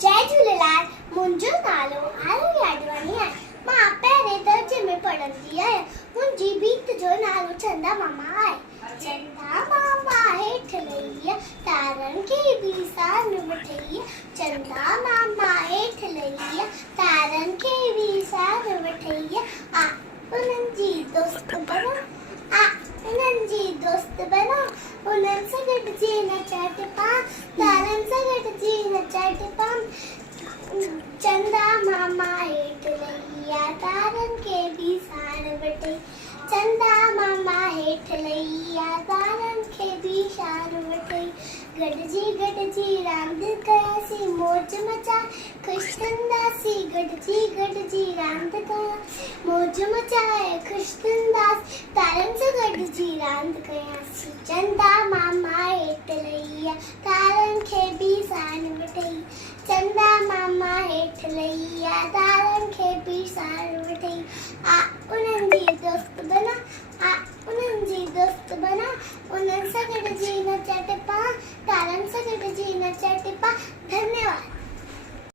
जय झूलेलाल। मुंहिंजो नालो आरवी आडवाणी आहे। मां पहिरें दर्जे में पढ़ंदी आहियां। मुंहिंजी बीत जो नालो चंदा मामा आहे। चंदा मामा हेठि लही तारनि खे बि सार वठई। चंदा मामा हेठि लही तारनि खे बि सार वठई। आ उन्हनि जी दोस्त बनो, आ उन्हनि जी दोस्त बनो, उन्हनि सां गॾिजी नचट पा, तारनि सां गॾिजी नचट पा। चंदा मामा हेठि लही तारनि खे बि सार वठई। चंदा मामा हेठि लही तारनि खे बि सार वठई। गॾिजी रांदि कयासीं, मौज मचाए ख़ुशि थींदासीं। गॾिजी रांदि कयां, मौज मचाए ख़ुशि थींदासीं। तारनि सां गॾिजी रांदि कयासीं। चंदा मामा हेठि लही तारनि खे बि सार वठई। चंदा मामा हेठि लही तारनि खे बि सार वठई। आ उन्हनि जी दोस्त बना, आ उन्हनि जी दोस्त बना, उन्हनि सां गॾिजी नचट पा, तारनि सां गॾिजी नचट